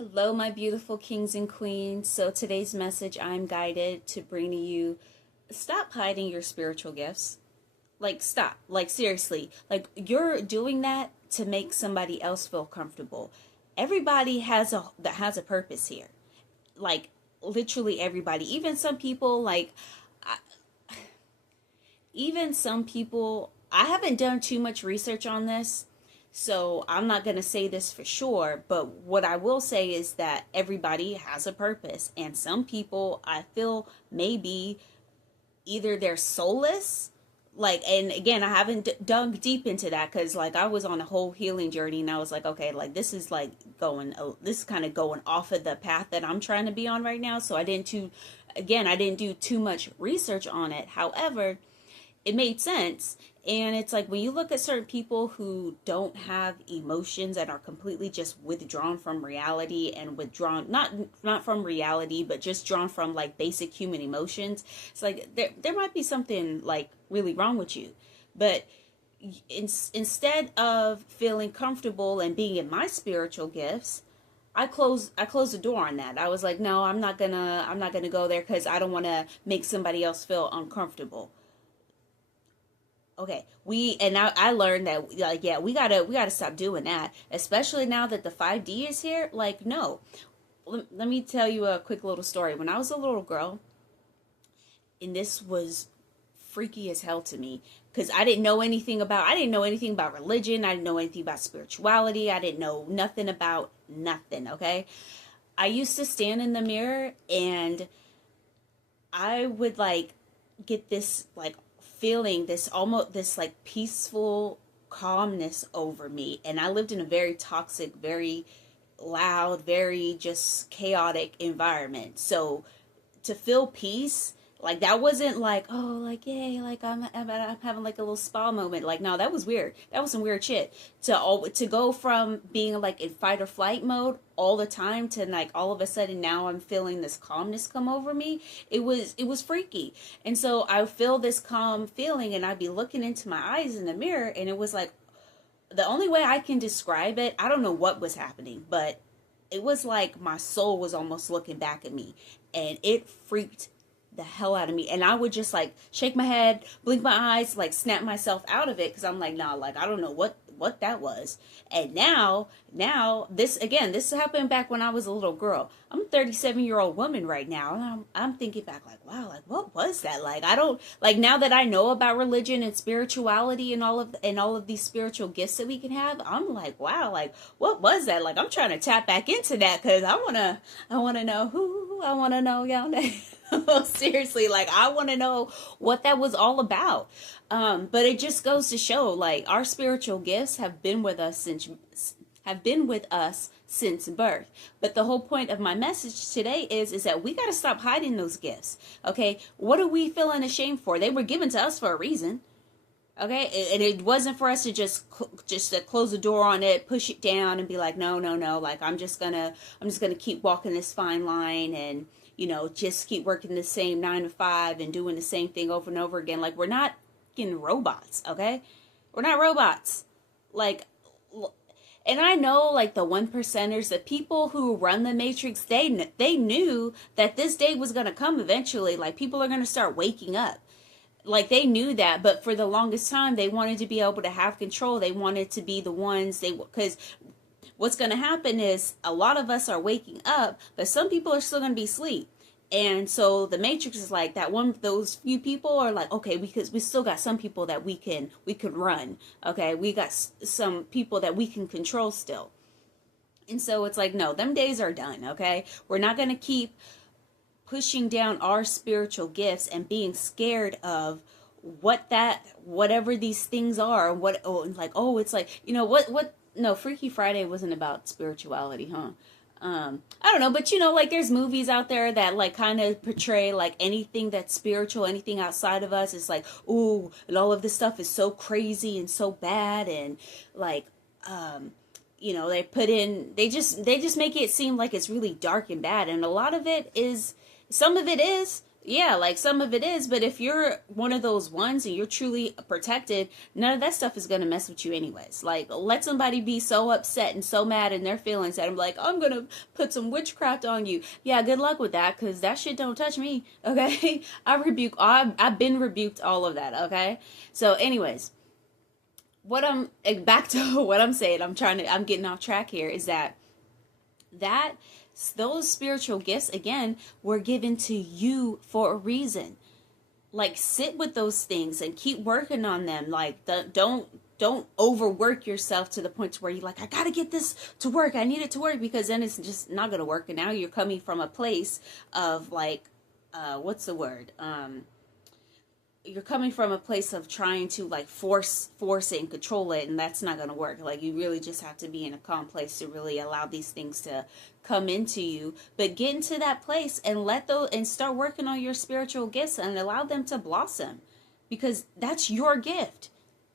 Hello, my beautiful kings and queens. So, today's message I'm guided to bring to you, stop hiding your spiritual gifts. Like, stop. Like, seriously. Like, you're doing that to make somebody else feel comfortable. Everybody has a purpose here. Like, literally everybody. Even some people, I haven't done too much research on this, so I'm not going to say this for sure, but what I will say is that everybody has a purpose. And some people, I feel, maybe either they're soulless, like, and again, I haven't dug deep into that because, like, I was on a whole healing journey and I was like, okay, like, this is like this is kind of going off of the path that I'm trying to be on right now. So I didn't do too much research on it. However, it made sense. And it's like when you look at certain people who don't have emotions and are completely just withdrawn from reality and withdrawn, not from reality, but just drawn from like basic human emotions. It's like there might be something like really wrong with you. But instead of feeling comfortable and being in my spiritual gifts, I closed the door on that. I was like, no, I'm not gonna go there because I don't want to make somebody else feel uncomfortable. Okay, I learned that, like, yeah, we gotta stop doing that, especially now that the 5D is here. Like, no, let me tell you a quick little story. When I was a little girl, and this was freaky as hell to me because I didn't know anything about religion. I didn't know anything about spirituality. I didn't know nothing about nothing. Okay, I used to stand in the mirror and I would like get this like feeling, this like peaceful calmness over me. And I lived in a very toxic, very loud, very just chaotic environment. So to feel peace, like that wasn't like, oh, like, yay, like I'm having like a little spa moment. Like, no, that was weird. That was some weird shit. To go from being like in fight or flight mode all the time to like all of a sudden now I'm feeling this calmness come over me. It was freaky. And so I feel this calm feeling and I'd be looking into my eyes in the mirror and it was like the only way I can describe it, I don't know what was happening, but it was like my soul was almost looking back at me and it freaked the hell out of me. And I would just like shake my head, blink my eyes, like snap myself out of it because I'm like, nah, like I don't know what that was. And now this happened back when I was a little girl. I'm a 37-year-old woman right now, and I'm thinking back like, wow, like what was that? Like I don't like now that I know about religion and spirituality and all of these spiritual gifts that we can have. I'm like, wow, like what was that? Like I'm trying to tap back into that because I wanna know who I wanna know y'all name. Seriously, like I want to know what that was all about. But it just goes to show, like our spiritual gifts have been with us since birth. But the whole point of my message today is that we got to stop hiding those gifts. Okay, what are we feeling ashamed for? They were given to us for a reason. Okay, and it wasn't for us to just to close the door on it, push it down, and be like, no, no, no. Like I'm just gonna keep walking this fine line, and just keep working the same 9 to 5 and doing the same thing over and over again. Like we're not fucking robots, okay? We're not robots. Like, and I know like the 1%ers, the people who run the matrix, they knew that this day was gonna come eventually. Like people are gonna start waking up, like they knew that, but for the longest time they wanted to be able to have control. They wanted to be the ones because what's going to happen is a lot of us are waking up, but some people are still going to be asleep. And so the matrix is like that one, those few people are like, okay, because we still got some people that we could run. Okay. We got some people that we can control still. And so it's like, no, them days are done. Okay. We're not going to keep pushing down our spiritual gifts and being scared of whatever these things are. It's like, what no, Freaky Friday wasn't about spirituality, huh? I don't know, but like there's movies out there that like kind of portray like anything that's spiritual, anything outside of us is like, ooh, and all of this stuff is so crazy and so bad, and like, they just make it seem like it's really dark and bad, and a lot of it is, some of it is, Yeah, like some of it is, but if you're one of those ones and you're truly protected, none of that stuff is going to mess with you anyways. Like, let somebody be so upset and so mad in their feelings that I'm like, I'm going to put some witchcraft on you. Yeah, good luck with that, because that shit don't touch me, okay? I've been rebuked all of that, okay? So anyways, what I'm, back to what I'm saying, I'm getting off track here, is that those spiritual gifts, again, were given to you for a reason. Like, sit with those things and keep working on them. Like, don't overwork yourself to the point where you're like, I gotta get this to work, I need it to work, because then it's just not gonna work. And now you're coming from a place of like, what's the word, you're coming from a place of trying to like force it and control it, and that's not going to work. Like, you really just have to be in a calm place to really allow these things to come into you. But get into that place and start working on your spiritual gifts and allow them to blossom, because that's your gift.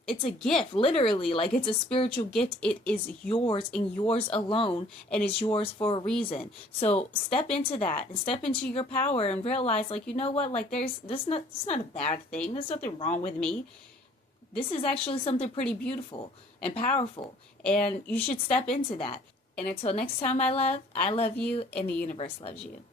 It's a gift, literally. Like, it's a spiritual gift. It is yours and yours alone, and it's yours for a reason. So step into that and step into your power and realize, like, you know what, like, it's not a bad thing. There's nothing wrong with me. This is actually something pretty beautiful and powerful, and you should step into that. And until next time, I love you, and the universe loves you.